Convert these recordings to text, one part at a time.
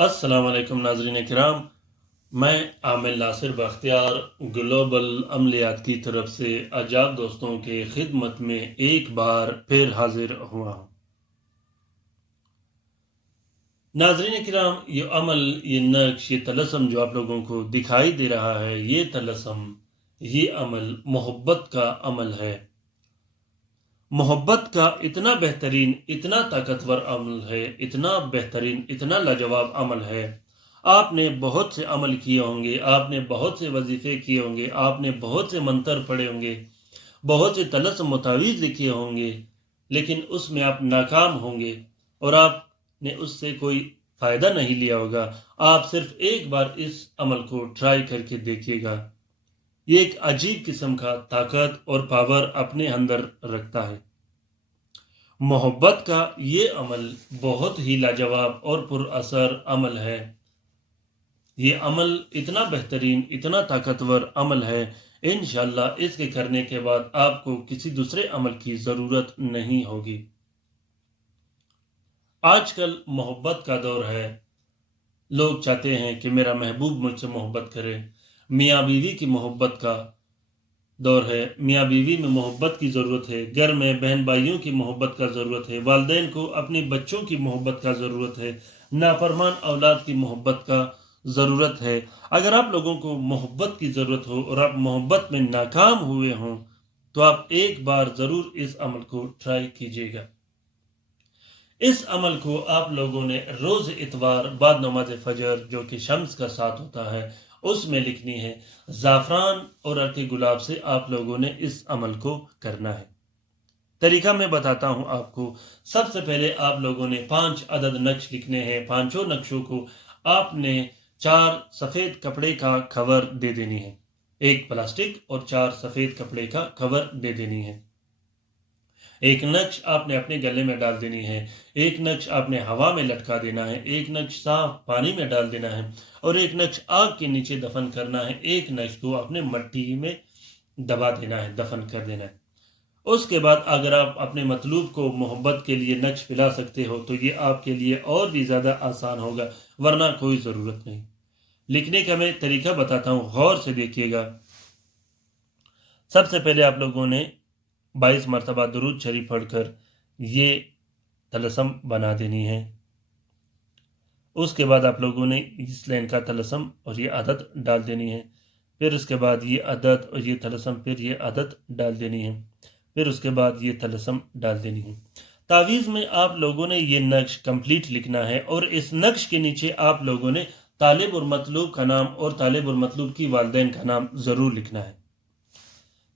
अस्सलाम वालेकुम नाज़रीन किराम। मैं आमिर नासिर बख्तियार ग्लोबल अमलियात की तरफ से आजाद दोस्तों के खिदमत में एक बार फिर हाजिर हुआ हूँ। नाज़रीन किराम, ये अमल, ये नक्श, ये तलस्सम जो आप लोगों को दिखाई दे रहा है, ये तलस्सम, ये अमल मोहब्बत का अमल है। मोहब्बत का इतना बेहतरीन, इतना ताकतवर अमल है, इतना बेहतरीन, इतना लाजवाब अमल है। आपने बहुत से अमल किए होंगे, आपने बहुत से वजीफे किए होंगे, आपने बहुत से मंतर पढ़े होंगे, बहुत से तलस्सम मुतावीज़ लिखे होंगे, लेकिन उसमें आप नाकाम होंगे और आपने उससे कोई फ़ायदा नहीं लिया होगा। आप सिर्फ एक बार इस अमल को ट्राई करके देखिएगा। ये एक अजीब किस्म का ताकत और पावर अपने अंदर रखता है। मोहब्बत का ये अमल बहुत ही लाजवाब और पुरअसर अमल है। ये अमल इतना बेहतरीन, इतना ताकतवर अमल है, इंशाअल्लाह इसके करने के बाद आपको किसी दूसरे अमल की ज़रूरत नहीं होगी। आजकल मोहब्बत का दौर है। लोग चाहते हैं कि मेरा महबूब मुझसे मोहब्बत करे। मियाँ बीवी की मोहब्बत का दौर है। मियाँ बीवी में मोहब्बत की ज़रूरत है। घर में बहन भाइयों की मोहब्बत का ज़रूरत है। वालिदैन को अपने बच्चों की मोहब्बत का ज़रूरत है। नाफरमान औलाद की मोहब्बत का ज़रूरत है। अगर आप लोगों को मोहब्बत की ज़रूरत हो और आप मोहब्बत में नाकाम हुए हों, तो आप एक बार ज़रूर इस अमल को ट्राई कीजिएगा। इस अमल को आप लोगों ने रोज़ इतवार बाद नमाज फजर, जो कि शम्स का साथ होता है, उसमें लिखनी है। ज़ाफ़रान और अर्क गुलाब से आप लोगों ने इस अमल को करना है। तरीका मैं बताता हूँ आपको। सबसे पहले आप लोगों ने 5 अदद नक्श लिखने हैं। पांचों नक्शों को आपने 4 सफ़ेद कपड़े का कवर दे देनी है। एक प्लास्टिक और 4 सफ़ेद कपड़े का कवर दे देनी है। एक नक्श आपने अपने गले में डाल देनी है, एक नक्श आपने हवा में लटका देना है, एक नक्श साफ पानी में डाल देना है और एक नक्श आग के नीचे दफन करना है। एक नक्श को आपने मट्टी में दबा देना है, दफन कर देना है। उसके बाद अगर आप अपने मतलूब को मोहब्बत के लिए नक्श पिला सकते हो तो ये आपके लिए और भी ज़्यादा आसान होगा, वरना कोई ज़रूरत नहीं। लिखने का मैं तरीका बताता हूँ, गौर से देखिएगा। सबसे पहले आप लोगों ने 22 मरतबा दुरूद शरीफ पढ़कर ये तलस्सम बना देनी है। उसके बाद आप लोगों ने इस लाइन का तलस्सम और ये आदत डाल देनी है। फिर उसके बाद ये आदत और ये तलस्सम, फिर ये आदत डाल देनी है। फिर उसके बाद ये तलस्सम डाल देनी है। तावीज़ में आप लोगों ने ये नक्श कंप्लीट लिखना है और इस नक्श के नीचे आप लोगों ने तालिब और मतलूब का नाम और तालिब और मतलूब की वालिदैन का नाम ज़रूर लिखना है।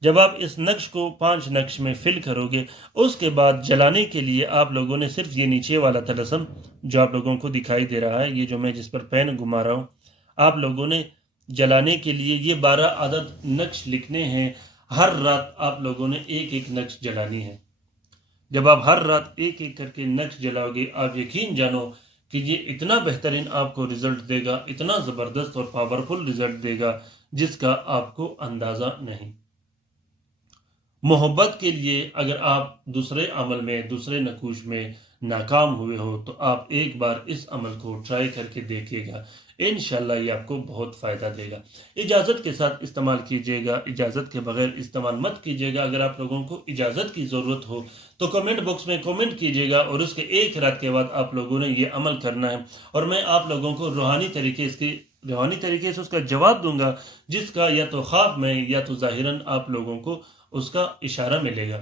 जब आप इस नक्श को 5 नक्श में फिल करोगे, उसके बाद जलाने के लिए आप लोगों ने सिर्फ ये नीचे वाला तलस्सम जो आप लोगों को दिखाई दे रहा है, ये जो मैं जिस पर पेन घुमा रहा हूँ, आप लोगों ने जलाने के लिए ये 12 अदद नक्श लिखने हैं। हर रात आप लोगों ने एक एक नक्श जलानी है। जब आप हर रात एक एक करके नक्श जलाओगे, आप यकीन जानो कि ये इतना बेहतरीन आपको रिजल्ट देगा, इतना ज़बरदस्त और पावरफुल रिजल्ट देगा जिसका आपको अंदाज़ा नहीं। मोहब्बत के लिए अगर आप दूसरे अमल में, दूसरे नकूश में नाकाम हुए हो, तो आप एक बार इस अमल को ट्राई करके देखिएगा। इंशाल्लाह ये आपको बहुत फ़ायदा देगा। इजाज़त के साथ इस्तेमाल कीजिएगा, इजाज़त के बगैर इस्तेमाल मत कीजिएगा। अगर आप लोगों को इजाज़त की ज़रूरत हो तो कमेंट बॉक्स में कमेंट कीजिएगा और उसके एक रात के बाद आप लोगों ने ये अमल करना है और मैं आप लोगों को रूहानी तरीके से उसका जवाब दूंगा, जिसका या तो ख्वाब में या तो ज़ाहिरन आप लोगों को उसका इशारा मिलेगा।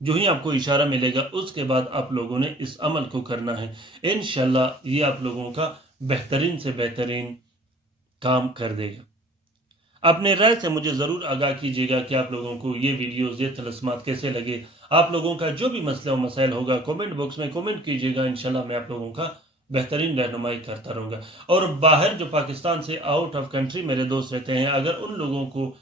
जो ही आपको इशारा मिलेगा, उसके बाद आप लोगों ने इस अमल को करना है। इंशाल्लाह ये आप लोगों का बेहतरीन से बेहतरीन काम कर देगा। अपने राय से मुझे ज़रूर आगाह कीजिएगा कि आप लोगों को ये वीडियोज़, ये तलस्मात कैसे लगे। आप लोगों का जो भी मसला व मसाइल होगा, कमेंट बॉक्स में कमेंट कीजिएगा। इंशाल्लाह मैं आप लोगों का बेहतरीन रहनुमाई करता रहूँगा। और बाहर जो पाकिस्तान से आउट ऑफ कंट्री मेरे दोस्त रहते हैं, अगर उन लोगों को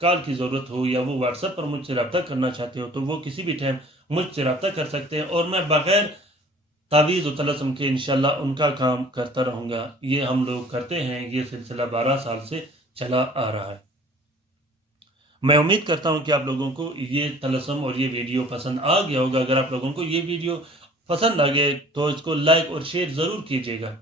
कॉल की ज़रूरत हो या वो व्हाट्सएप पर मुझसे रब्ता करना चाहते हो, तो वो किसी भी टाइम मुझसे रब्ता कर सकते हैं और मैं बग़ैर तावीज़ व तलस्सुम के इंशाल्लाह उनका काम करता रहूँगा। ये हम लोग करते हैं, ये सिलसिला 12 साल से चला आ रहा है। मैं उम्मीद करता हूँ कि आप लोगों को ये तलस्सुम और ये वीडियो पसंद आ गया होगा। अगर आप लोगों को ये वीडियो پسند آگے تو اس کو لائک اور شیئر ضرور کیجیے گا.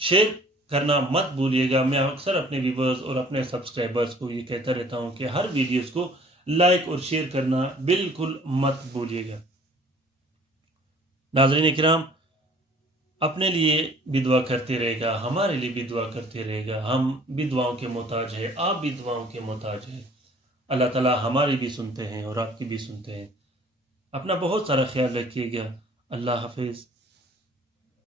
شیئر کرنا مت بھولیے گا. میں اکثر اپنے ویورز اور اپنے سبسکرائبرز کو یہ کہتا رہتا ہوں کہ ہر ویڈیوز کو لائک اور شیئر کرنا بالکل مت بھولیے گا. ناظرین کرام، اپنے لیے بھی دعا کرتے رہے گا، ہمارے لیے بھی دعا کرتے رہے گا. ہم بھی دعاؤں کے محتاج ہیں، آپ بھی دعاؤں کے محتاج ہیں. اللہ تعالیٰ ہماری بھی سنتے ہیں اور آپ کی بھی سنتے ہیں. اپنا بہت سارا خیال رکھیے گا. اللہ حافظ.